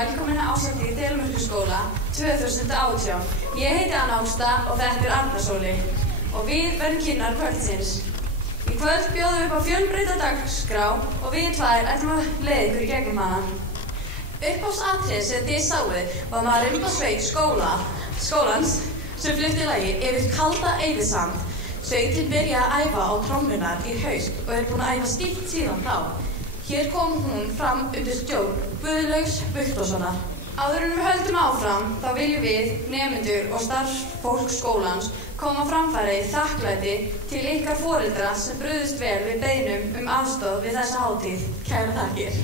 velkomin að Áslandi í Delmörkuskóla 2018. Ég heiti Anna Ásta og þetta Arna Sóli og við verðum kynnar kvöldsins. Í kvöld bjóðum við upp á fjölbreytta dagskrá og við tvær ætlum að leiða ykkur í gegnum hana. Uppáhaldsatriðið sem þið sáuð var maður sveit skólans sem flutti lagið Yfir kalda Eyðisand. Sveitin byrjaði að æfa á trommunar í haust og búin að æfa stíft síðan þá. Hér kom hún fram undir stjórn Guðlaugs Viktorssonar. Áður en við höldum áfram, þá viljum við, nemendur og starfsfólk skólans, koma á framfæri þakklæti til ykkar foreldra sem brugðust vel við beiðnum aðstoð við þessa hátíð. Kærar þakkir.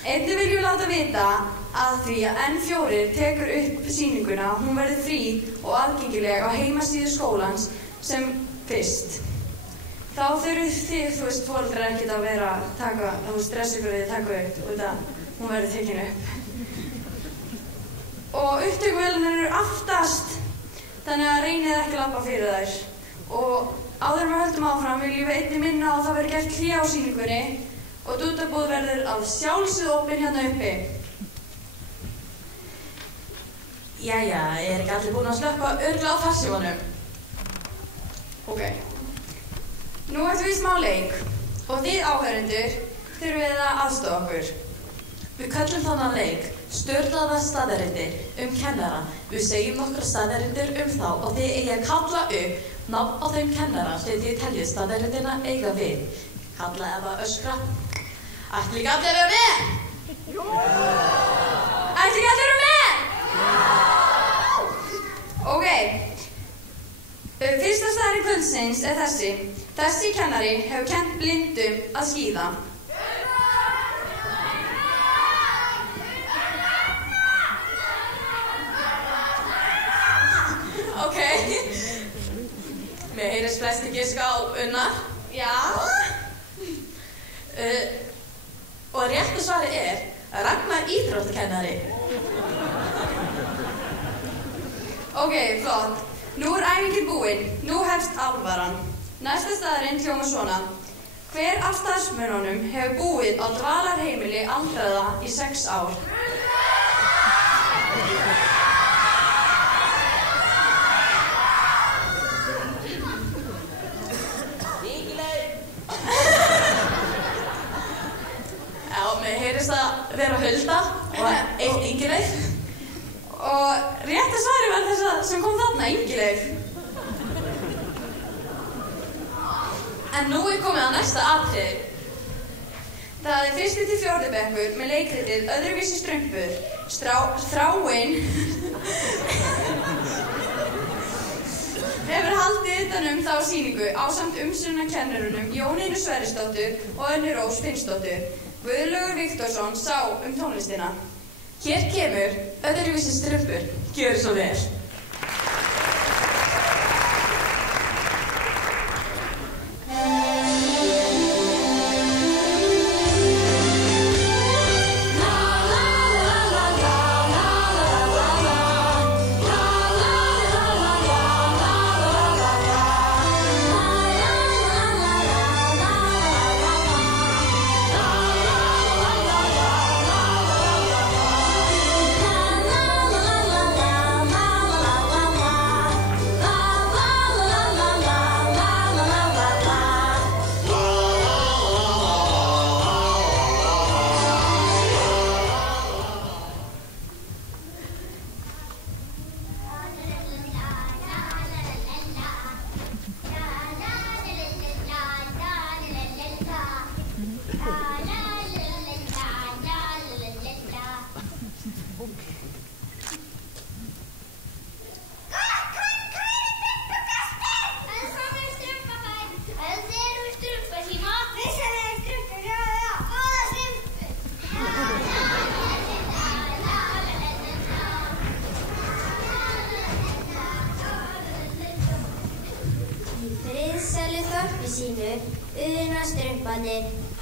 Einnig viljum við láta vita að því að N4 tekur upp sýninguna, hún verður frí og aðgengileg á heimasíðu skólans sem fyrst. Þá þurfið þið, foreldrar ekkert að vera stressa ykkur við að taka upp út að hún verður tekin upp. Og upptökuvélarnar eru aftast, þannig að reynið ekki að labba fyrir þær. Og áður en við höldum áfram viljum við einnig minna að það verður gert hlé á sýningunni og dútabúð verður að sjálfsögðu opin hérna uppi. Jæja, ekki allir búin að slökkva örugglega á farsímanum? Ok. Nú ætlum við smá leik og þið áheyrendur þurfið að aðstoða okkur. Við köllum þannig leik Sturlaðar staðreyndir kennara. Við segjum nokkrar staðreyndir þá og þið eigið að kalla upp nafn á þeim kennara sem þið teljið staðreyndina eiga við. Kalla eða öskra. Ætli ekki allir vera með? Jú! Ætli ekki allir vera með? Já! Ok. Fyrsta staðreynd kvöldsins þessi. Þessi kennari hefur kennt blindum að skíða. Ok. Mér heyrist flestir giska á Unnar. Já. Og rétta svarið Ragnar íþróttakennari. Ok, flott. Nú æfingin búin. Nú hefst alvaran. Næsta staðurinn hljómar svona. Hver af starfsmönnunum hefur búið á dvalarheimili aldraðra í 6 ár? Ingileif! Já, mér heyrist að vera Hulda og einn Ingileif. Og rétta svarið var þessa sem kom þarna, Ingileif. En nú komið að næsta atriði. Það 1. til 4. bekkur með leikritið Öðruvísi strumpur. Þráinn hefur haldið utan þá sýningu ásamt umsjónarkennurunum Jónínu Sverrisdóttur og Önnu Rós Finnsdóttur. Guðlaugur Viktorsson sá tónlistina. Hér kemur Öðruvísi strumpur. Gjörðu svo vel.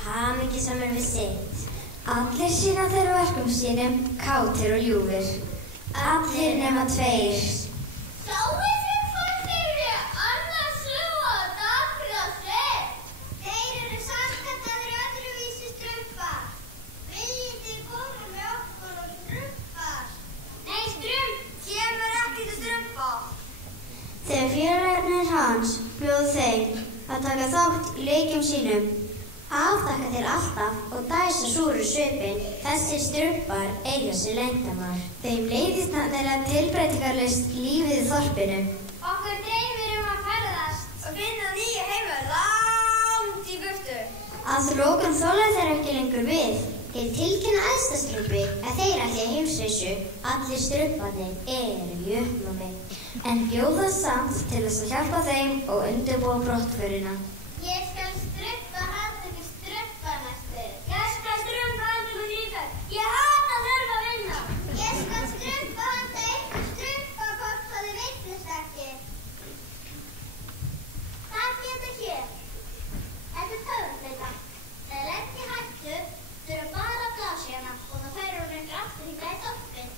Hamingjusamir við sitt. Allir sýna þeir verkum sínum kátir og ljúfir. Allir nema 2. Sáuð þið hvað þeir eru annars ljúfa og daprir á svip? Þeir eru samskattaðir öðruvísi strumpa. Viljið þið koma með okkur og að taka þátt í leikjum sínum. Afþakka þér alltaf og dæsa súru svipinn. Þessir strumpar eiga sér leyndarmál. Þeim leiðist nefnilega tilbreytingarlaust lífið í þorpinu. Okkur dreymir að ferðast og finna nýja heima langt í burtu. Að lokum þola þeir ekki lengur við. Þeir tilkynna æðsta strumpi að þeir ætli heimsreisu. Allir strumparnir eru í uppnámi, en bjóða samt til þess að hjálpa þeim og undirbúa brottförina. Ég skal strumpa handtöku strumpanæstur. Ég skal strumpa handtöku nýfætt. Ég hata þurfa að vinna. Ég skal strumpa handtöku strumpafólk svo þið veitlust ekki. Það getur hér. Þetta er töfraflauta. Þegar lent í hættu þurfa bara að blása hérna og það færir hún einhver aftur hingað í þorpið.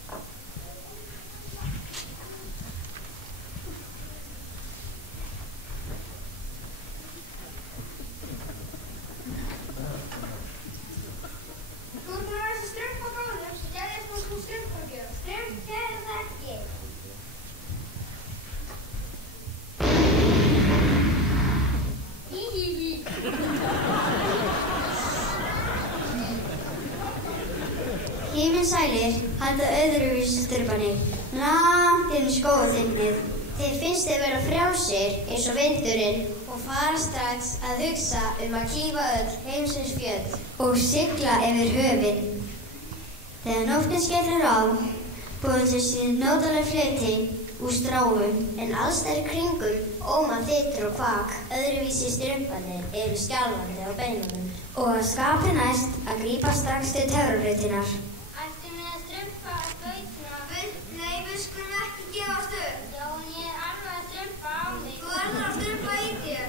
Þú ert með þessi strumpa góðum sem gerðist nú þú strumpagjöf. Strump gerði það ekki. Hí. Himinsælir halda öðruvísi strumpanir, langt inn í skógarþynnið. Þeir finnst þeir vera frjálsir eins og vindurinn og fara strax að hugsa að klífa öll heimsins fjöll og sigla yfir höfin. Þegar nóttin skellur á, búa þeir sér nótaleg fleti úr stráum, en alls þær í kringum óma þytur og kvak. Öðruvísi strumpanir eru skjálfandi á beinunum og að skapi næst að grípa strax til töfraflautunnar. Ættum við að strumpa á flautina? Nei, við skulum ekki gefast upp. Já, en ég er alveg að strumpa á mig. Þú verður að strumpa í þér.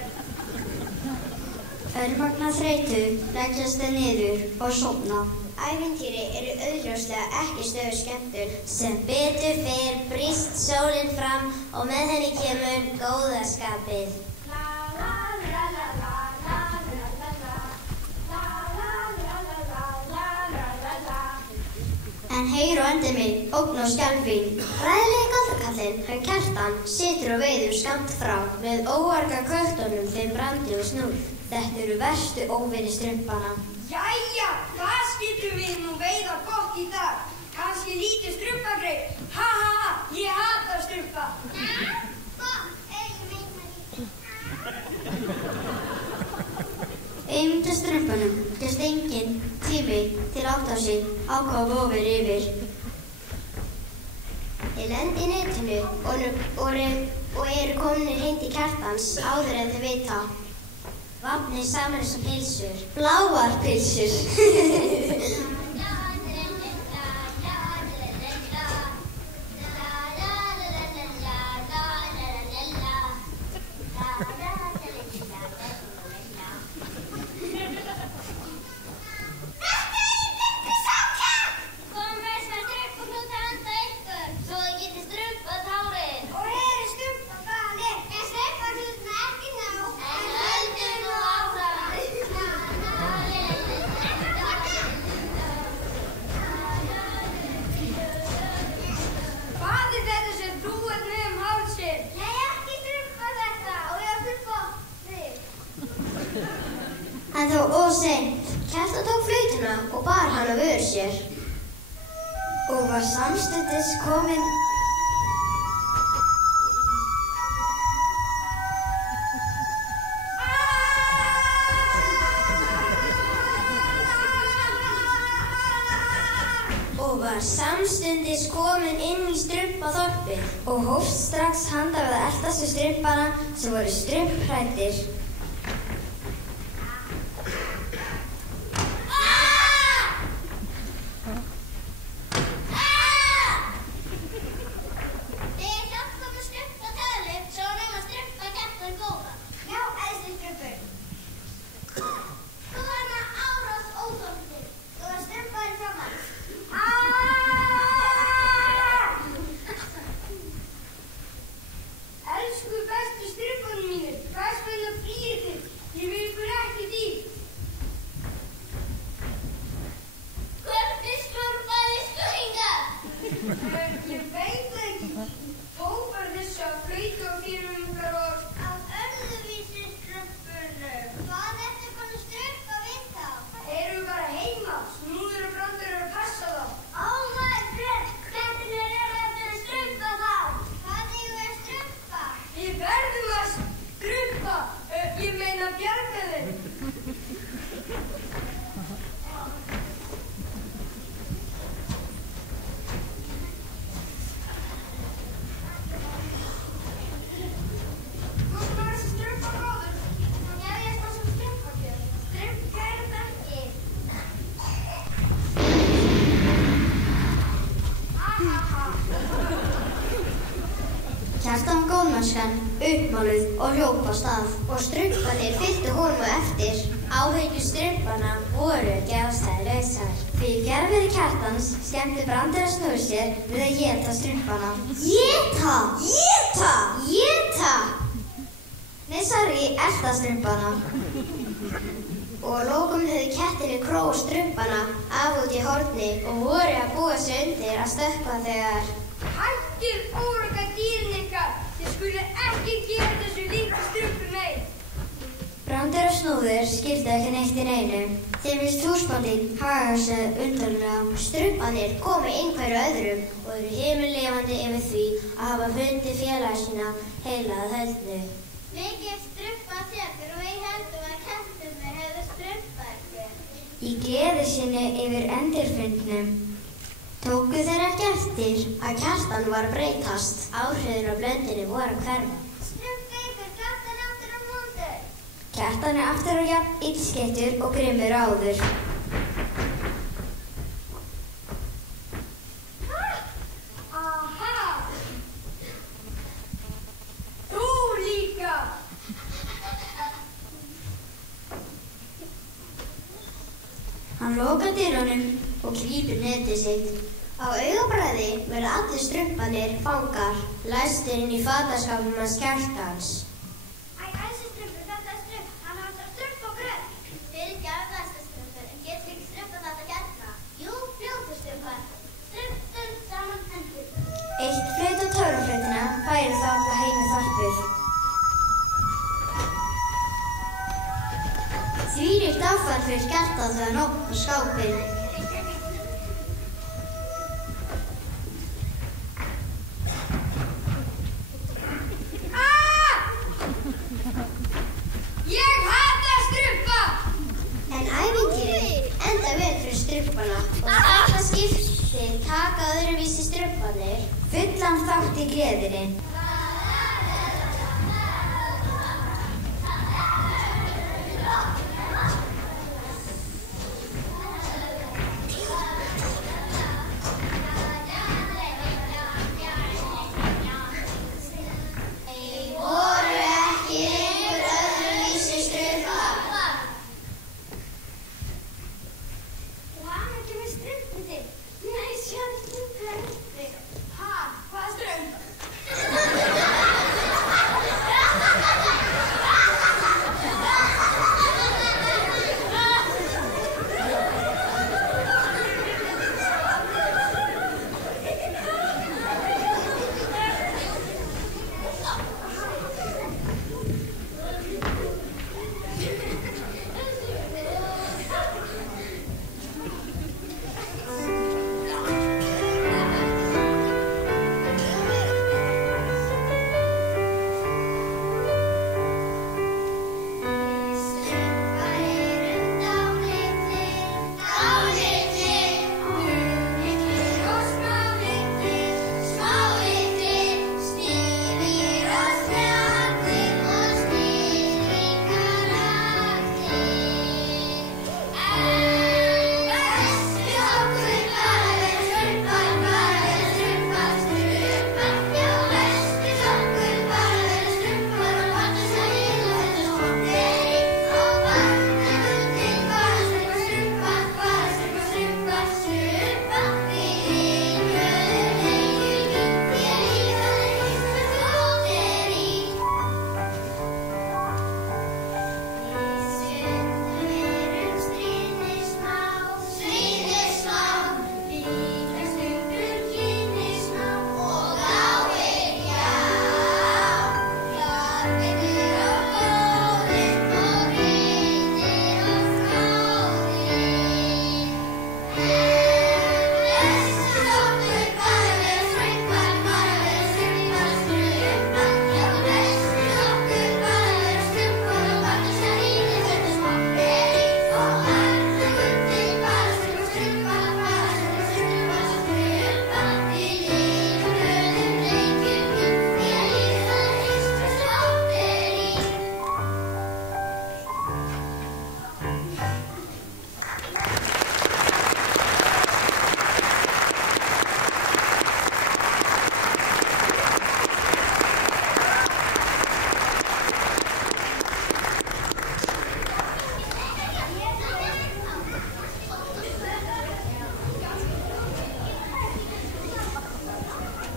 Örmagna þreytu leggjast þeir niður og sofna. Ævintýri eru augljóslega ekki stöðu skemmtun. Sem betur fer brýst sólin fram og með henni kemur góðaskapið. En heyr og endi mig, ógn og skelfing. Ræðilegi galdrakallinn, hann Kjartan, situr á veiðum skammt frá með óarga köttunum þeim Brandi og Snúð. Þetta eru verstu óvinir strumpana. Jæja, hvað skyldu við nú veiða gott í dag? Kannski lítið strumpagreip. Ha ha ha, ég hata strumpa. Einmitt strumpanum gefst enginn tími til að átta sig á hvað vofir yfir. Þeir lenda í netinu og eru komnir heim til Kjartans áður en þeir vita. Vafnir saman eins og pilsur. Bláar pilsur. En þá óseint. Kjartan tók flautuna og bar hana vör sér og var samstundis kominn inn í strumpaþorpið og hófst strax handa við að eltast við strumpana sem voru strumphræddir. Elsku bestu strumpanum mínir, hvers vegna Stríðsmannskan uppmáluð og hljóp á stað og strumpanir fylgdu honum á eftir. Áhyggjur strumpana voru ekki ástæðulausar. Því fjarveru Kjartans skemmti Brandur að snúa sér við að éta strumpana. Éta! Éta! Éta! Nessari elta strumpana. Og að lokum höfðu kettirnir króað strumpana af út í horni og voru að búa sig undir að stökkva þegar... Hættið óraka dýrin ykkar! Þið skulu ekki gera þessu litlu strumpu mein! Brandur og Snúður skildu ekki neitt í neinu. Þeim finnst húsbóndinn haga sig undarlega. Strumpanir komu einhverju öðrum og eru himinlifandi yfir því að hafa fundið félaga sína heila að höldnu. Mikið strumpa tekur og við heldum að kettirnir hefðu strumpað ykkur. Í gleði sinni yfir endurfundnum tóku þeir ekki eftir að Kjartan var að breytast. Áhrifin á blöndinni voru að hverfa. Strumpa ykkur, Kjartan aftur á móti. Kjartan aftur á jafn illskeyttur og grimmur áður. Aha! Þú líka! Hann lokar dyrunum og grípur netið sitt. Á augabragði verða allir strumpanir fangar, læstir inn í fataskápnum hans Kjartans. Æ, æsir strumpur, þetta strump. Hann vantar strump og gröf. Fyrirgefðu næsta strumpur, en getur ekki strumpað þetta hérna? Jú, fljótu strumpar. Strump, saman hendur. Eitt flaut á töfraflautina færir þá alla heim í þorpið. Þvílíkt áfall fyrir Kjartan þegar hann opnar skápinn. Ég hata strumpa! En ævintýrið enda vel fyrir strumpana og þetta skipti taka öðruvísi strumpanir fullan þátt í gleðinni. Voru ekki lengur öðruvísi strumpar. Þú hafði ekki með strumpið þig. Nei, sjáðu strumpið er uppi. Ha, hvað strump?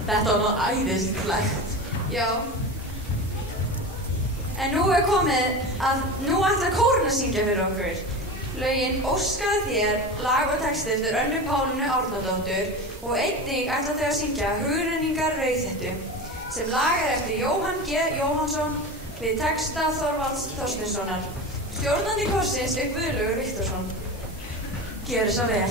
Þetta var nú æðislegt. Já. En nú komið að nú ætlar kórinn að syngja fyrir okkur. Lögin Óskaði þér, lag og texti eftir Önnu Pálínu Árnadóttur og einnig ætla þau að syngja Hugrenningar rauðhettu sem lag eftir Jóhann G. Jóhannsson við texta Þorvalds Þorsteinssonar. Stjórnandi korsins Guðlaugur Viktorsson. Gjörið svo vel.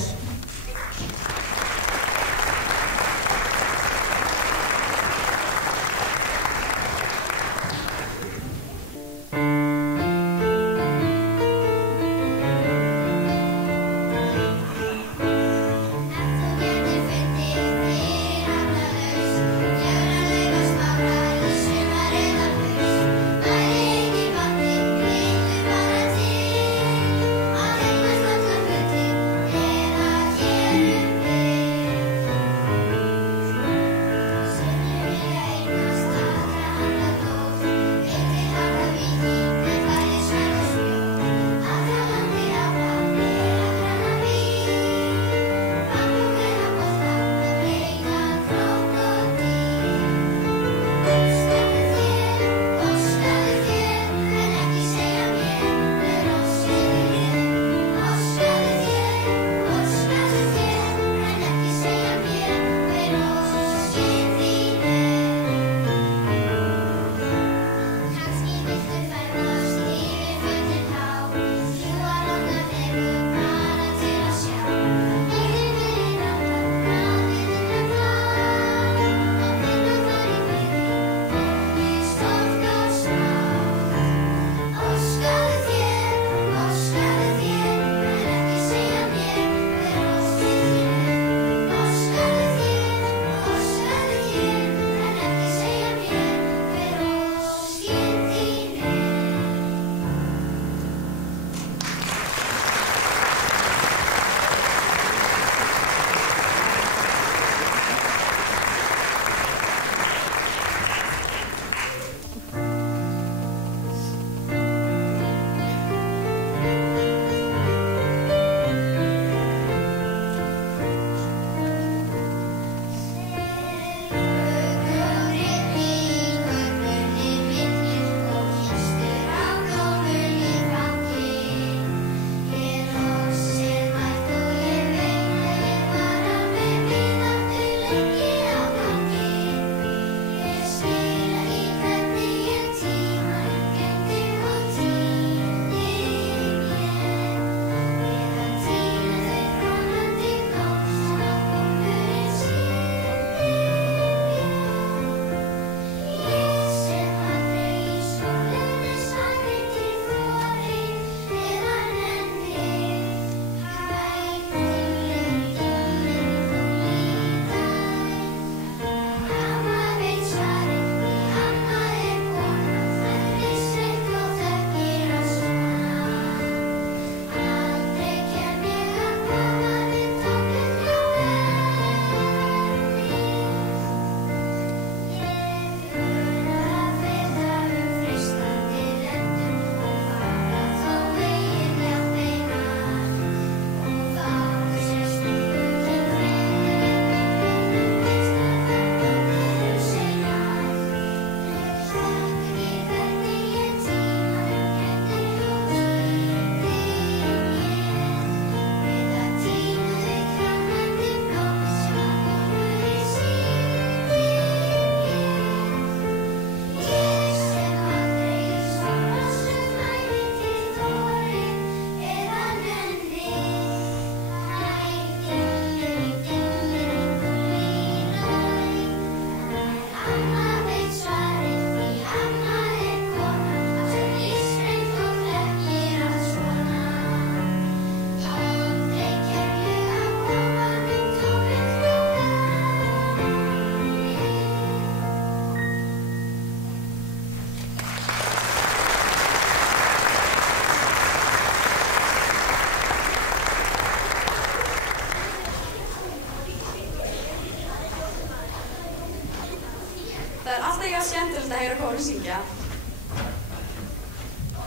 skemmtilegt að heyra kórinn syngja.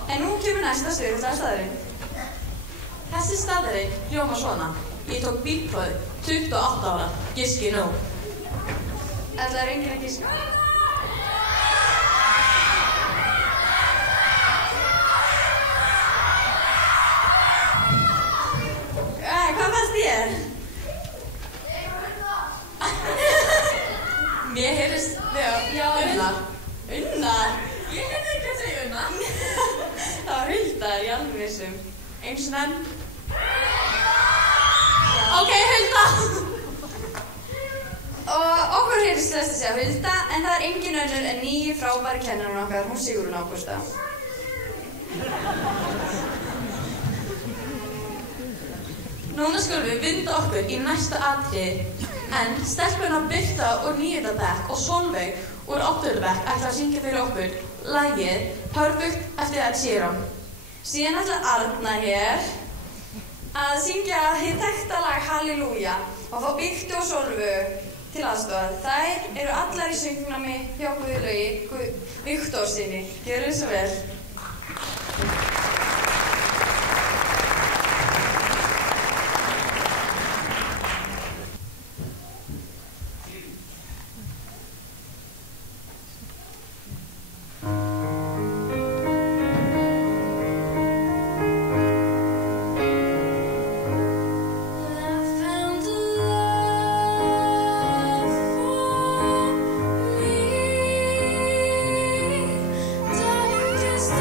En nú kemur næsta styrkla staðurinn. Þessi staðurinn hljómar svona. Ég tók bílprófið 28 ára, giski nú. Ætlar enginn að giska? Hvað fannst þér? Mér heyrðist, já, Unnar. Unnar? Ég heyrði ekki að segja Unnar. Það var Hulda, ég alveg vissum. Eins og enn. Ok, Hulda! Og okkur heyrðist flest að segja Hulda, en það er engin önnur en nýju frábæri kennarinn okkar, hún Sigrún Ágústa. Núna skulum við vinda okkur í næsta atriði, en stelpuna Birta úr 9. bekk og Sólveig úr 8. bekk ætla að syngja fyrir okkur lagið Perfect eftir Ed Sheeran. Síðan ætla Arna hér að syngja hið þekkta lag Halleluja og fá Birtu og Sólveig til aðstoðar. Þær eru allar í söngnámi hjá Guðlaugi Viktorsinni. Gjörðu svo vel. Just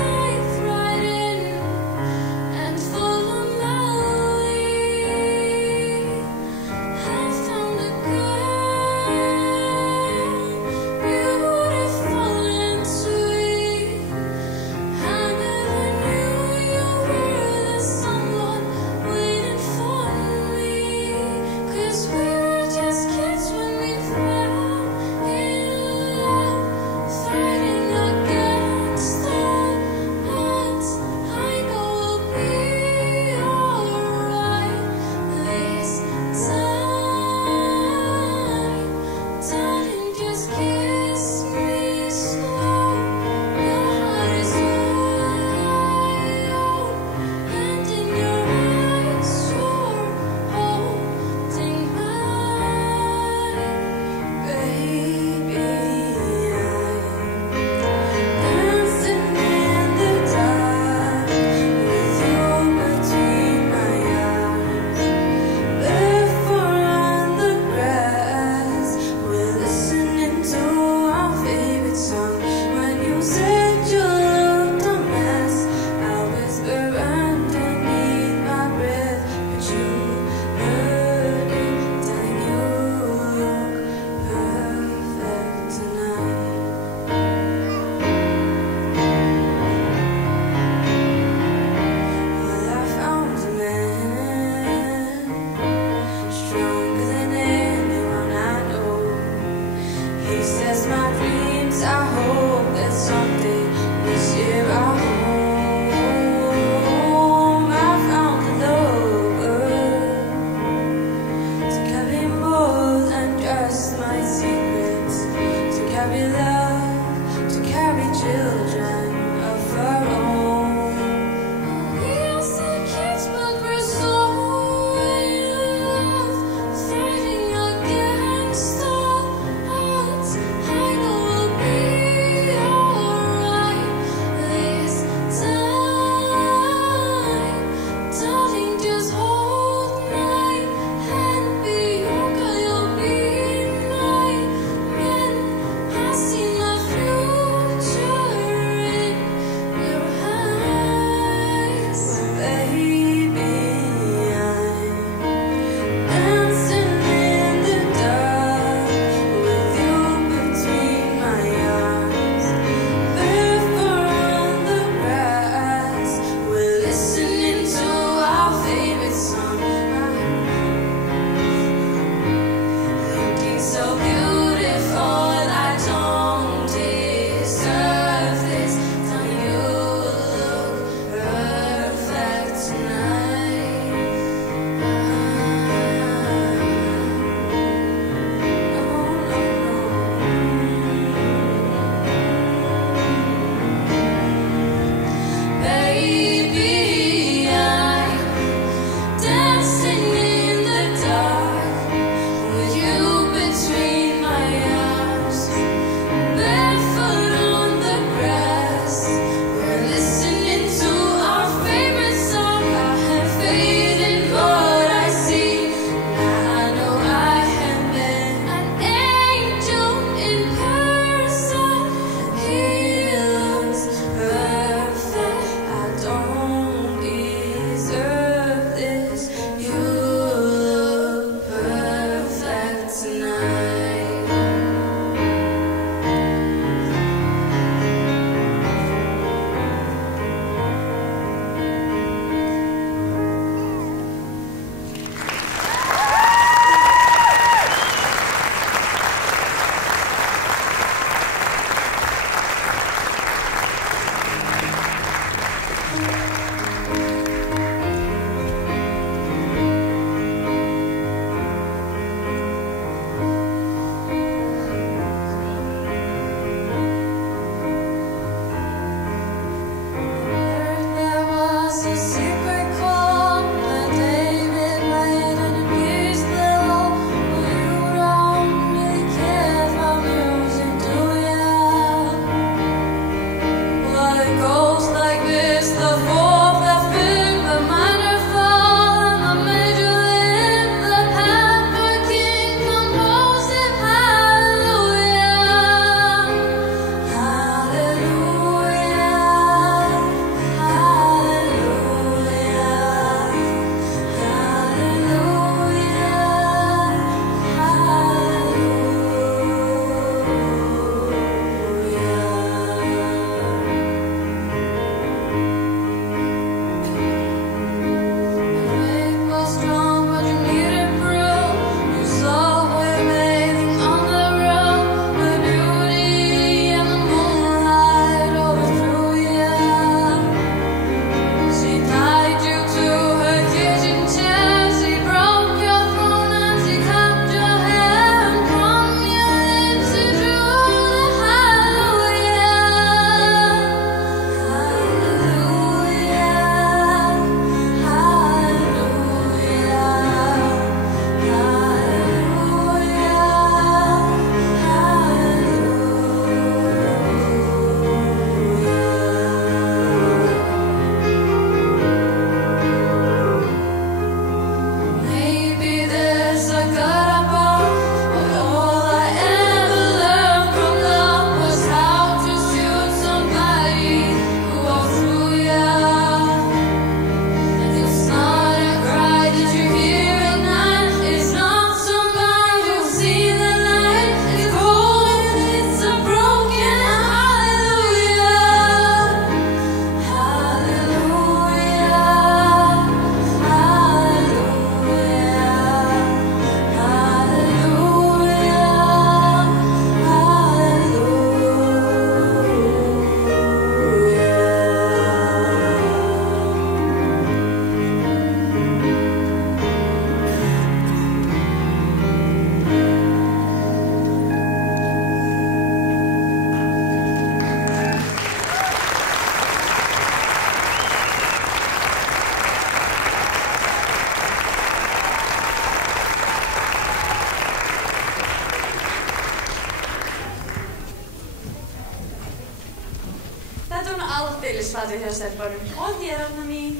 fallið hjá stelpunum. Og þér, Anna mín.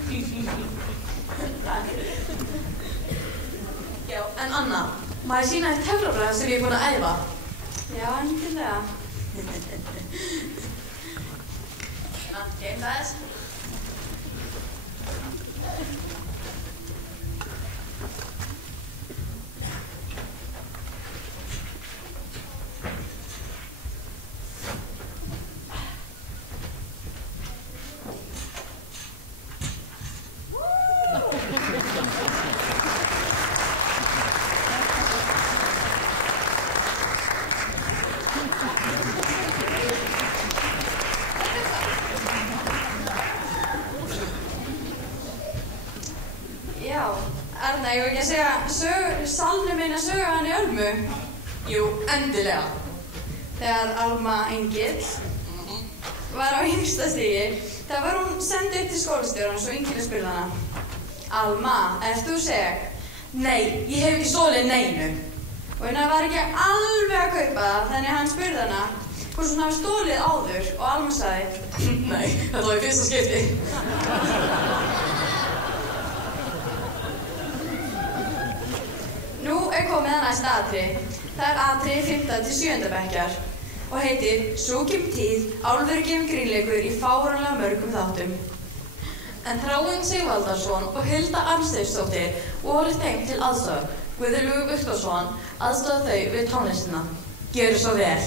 Takk. Já, en Anna, má ég sýna þér töfrabragð sem ég búin að æfa? Já, endilega. Hérna, geym það þess. Erna, ég ekki að segja salnum minna sögu hann í Ölmu? Jú, endilega. Þegar Alma Engill var á yngsta stigi, þá var hún send upp til skólastjórans og Engilli spurði hana: Alma, ert þú seg? Nei, ég hef ekki stolið neinu. Og hérna var ekki alveg að kaupa það, þannig að hann spurði hana hvort hún hafi stolið áður og Alma sagði: Nei, þetta var í fyrsta skipti. Nú komið að næsta atriði. Það er atriði 5. til 7. bekkjar og heitir Svo kemur tíð, álfur gefur grínleikur í fáránlega mörgum þáttum. En Þráinn Sigvaldason og Hilda Arnsteinsdóttir voru þeim til aðstoðar. Guðlaugur Viktorsson aðstoðaði þau við tónlistina. Gjörðu svo vel.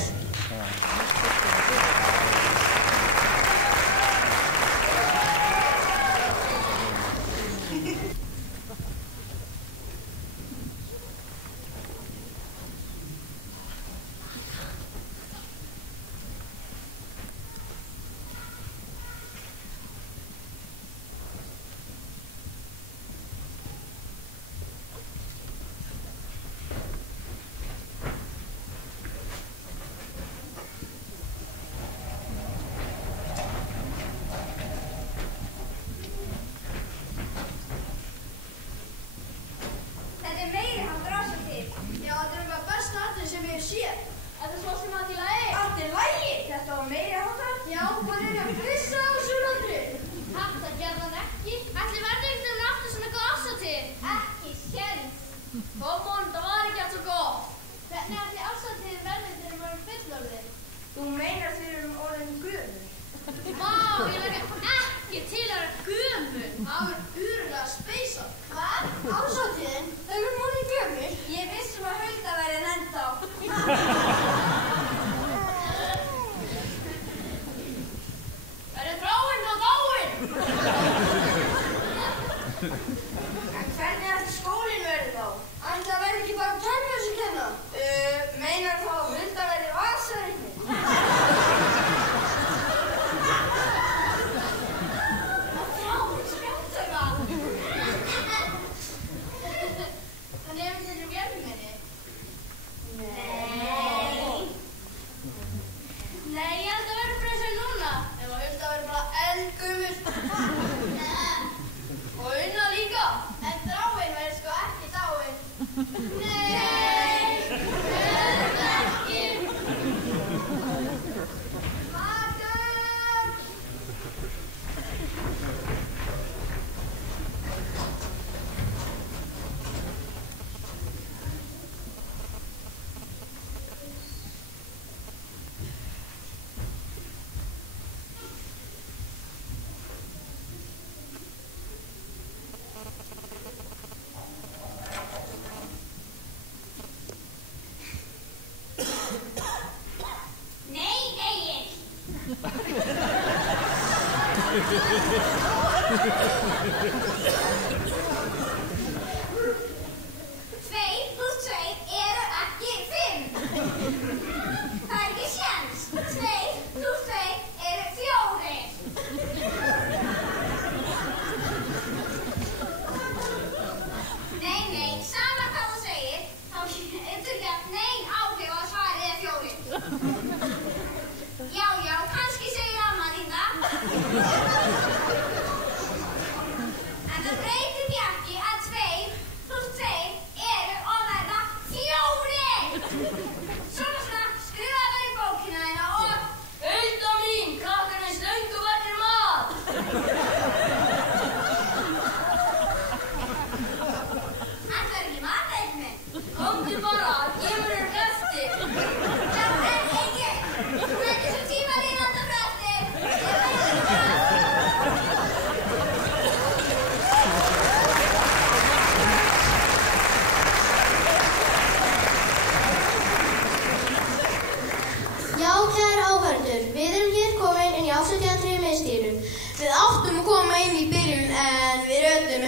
En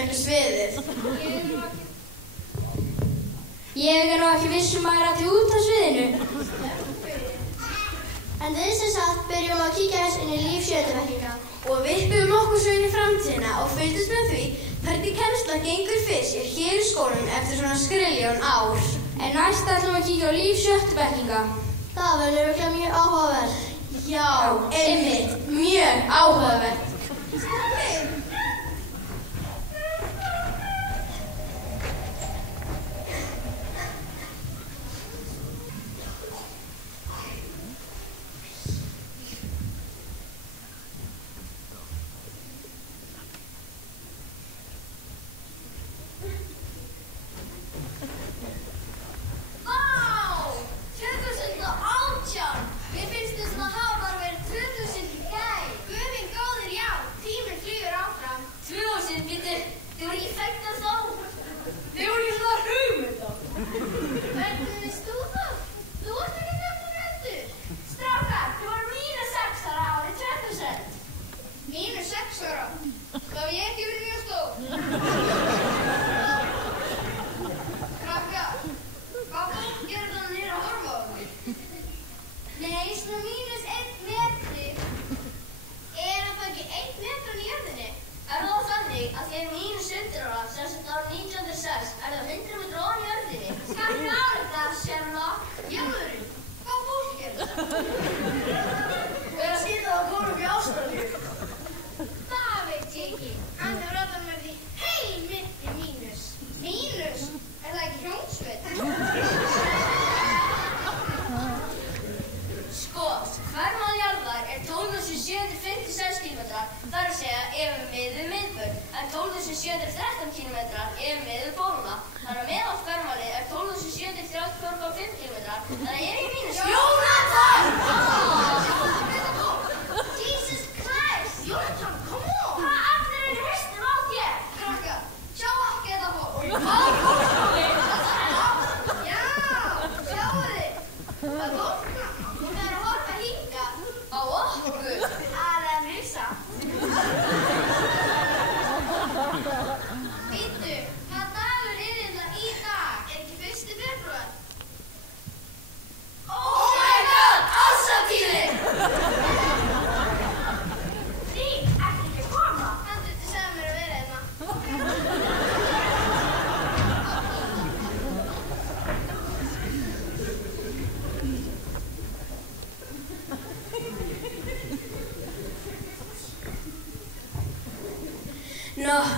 eitthvað sviðið. Ég nú ekki viss að til út af sviðinu. En við sem sagt byrjum að kíkja þess inn í líf 7. bekkinga og vippum okkur svo inn í framtíðina og fylgdust með því hvernig kennslan gengur fyrir sér hér í skólanum eftir svona skriljón ár. En næst ætlum við að kíkja á líf 7. bekkinga. Það verður örugglega mjög áhugavert. Já, einmitt, mjög áhugavert.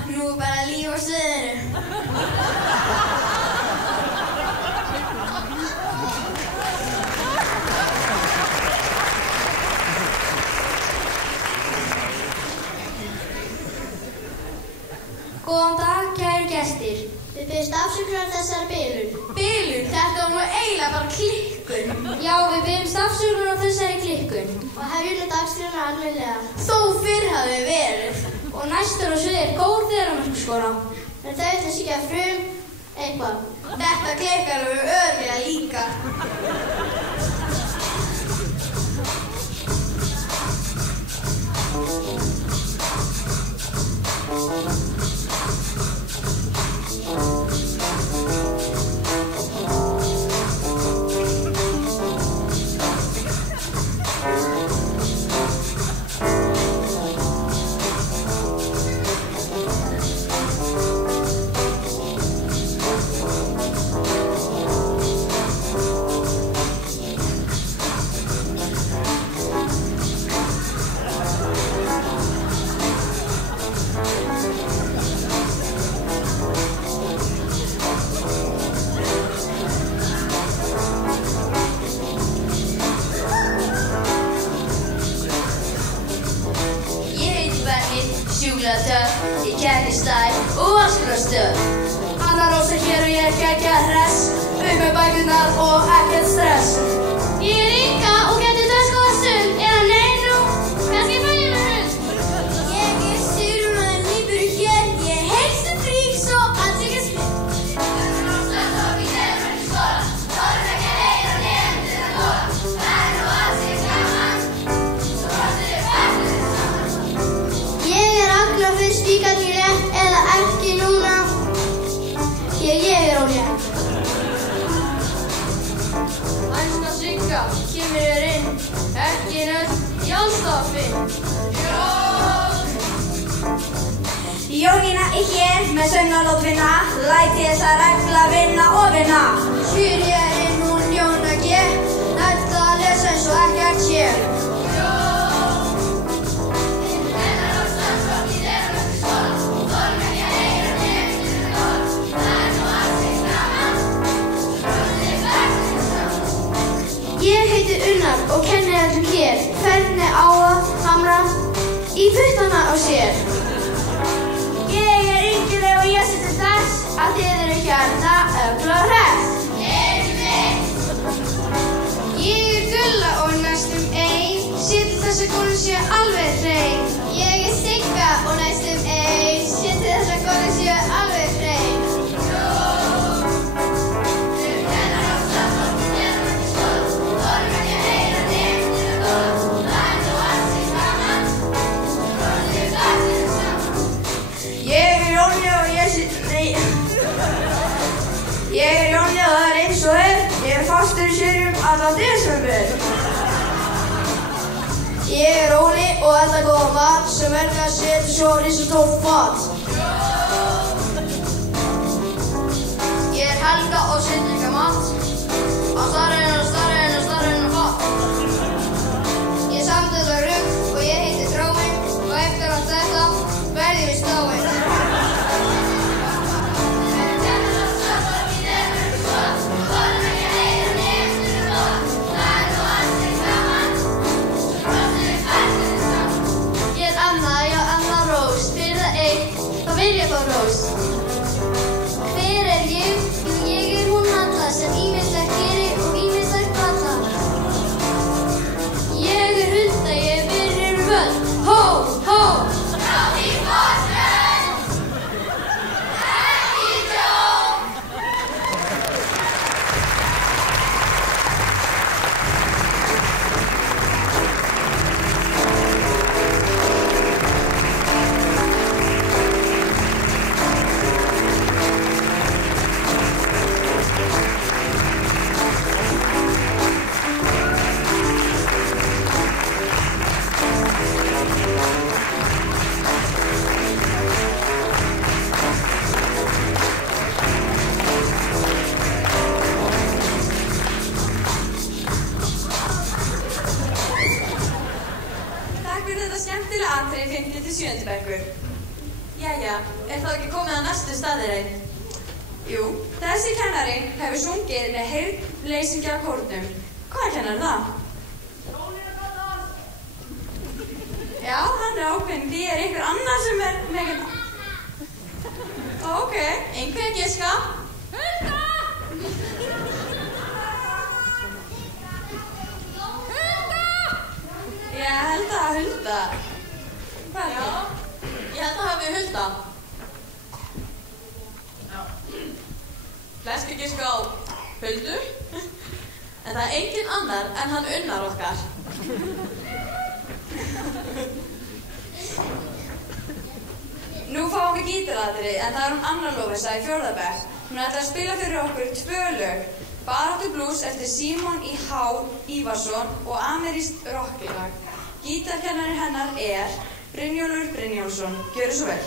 Nú bara líf á sviðinu. Góðan dag, kæru gestir. Við biðjumst afsökunar á þessari bilun. Bilun? Þetta var nú eiginlega bara klikkun. Já, við biðjumst afsökunar á þessari klikkun. Og hefjum dagskrárna almennilega. Þó fyrr hafi verið. Og næstur á sviðið góð þverramörkuskóla. En þau ætla að syngja eitthvað. Þetta klikkar alveg örugglega líka. Ég kenni stæl og vasklastöð. Hanna Rósa hér og ég geggja hress. Upp með bækurnar og ekkert stress. Ég Inga og gæti dagsgóða stund. Eða nei nú, kannski fæ ég mér hund. Ég Sigrún og nýbyrju hér. Ég heilsu frík svo alls ekki skrið. Rósa tók í þverramörkuskóla. Þorði ekki að heyra nemendur að góla. Það nú alls ekki gaman. Svo brostu þau fættu saman. Ég Agla fyrst víkandi rétt eða ekki stoppin. Jónína er hér með sönglalót vinna, læti þess að regla vinna og vinna. Hér er hún Jóna G, nætt að lesa eins og ekkert sé. Ég heiti Unnar og kenni öllum hér hvernig á að hamra í puttana á sér. Ég er yngileg og ég seti þess að þið eru hérna öfl og hress. Ég er Gulla og næstum ein, seti þess að konur séu alveg hrein. Ég er Sigga og næstum ein, seti þess að konur séu alveg hrein. Ég er Jóni og það er eins og ég er fastur í sérjum allan desember. Ég er Óli og þetta góða mat sem verður að setja svo risastórt fat. Ég er Helga og setja líka mat á starinn og fat. Ég samt þetta rugg og ég heiti Þráinn og eftir allt þetta verði við stáinn. Vil ég fá rós? Hver er ég? Jú, ég er hún Halla sem ýmislegt gerir og ýmislegt kallar. Ég er Hulda, ég byrjir völd. Hó, hó! Ráð í borðrönd! Ekki tjón! atriði 5. til 7. bekkur. Jæja, er þá ekki komið að næstu staðrein? Jú, þessi kennari hefur sungið með heyrnleysingjakórnum. Hvað kennar það? Já, hann er ákveðin. Því er einhver annar sem er með... Ok, einhver að giska? Hulda! Ég held að Hulda. Hvað er það? Ég held að hafi Hulda. Já. Flestir giska á Huldu. En það er engin annar en hann Unnar okkar. Nú fáum við gítaratriði, en það er Anna Lófessa í 4. bekk. Hún ætlar að spila fyrir okkur 2 lög. Baráttu blues eftir Símon I. H. Ívarsson og amerískt rocklag. Gítarkennari hennar er Brynjólfur Brynjólfsson. Gjörðu svo vel.